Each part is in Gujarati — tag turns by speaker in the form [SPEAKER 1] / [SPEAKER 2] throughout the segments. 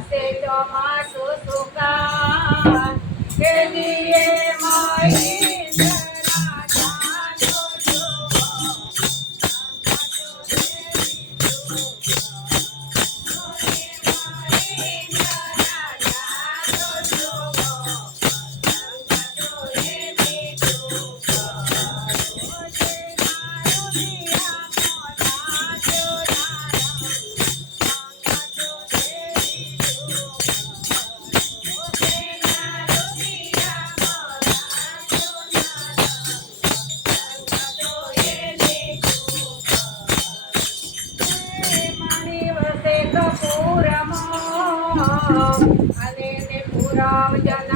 [SPEAKER 1] હશે ચોમાસું સુકા કે દિયે માય అనే పురాజన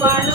[SPEAKER 1] one.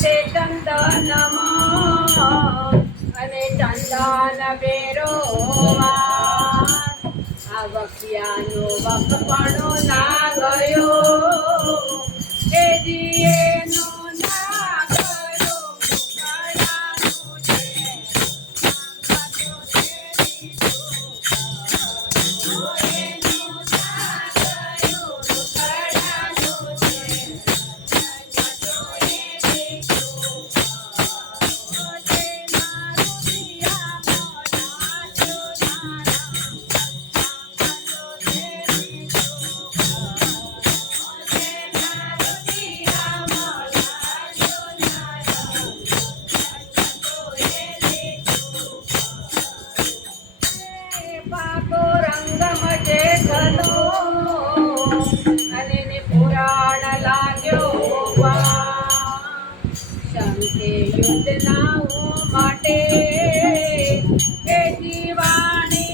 [SPEAKER 1] છે ચંદનમાં અને ચંદન વેરો આ વખિયાનો વખપણો ના ગયો. એ જીએનો પાકો રંગ મટે ઘનો અને પુરાણ લાગ્યો શંકે યુદ્ધના માટે એ જીવાણી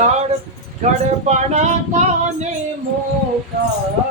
[SPEAKER 2] ધડ ગડબડા કાને મોકાયું?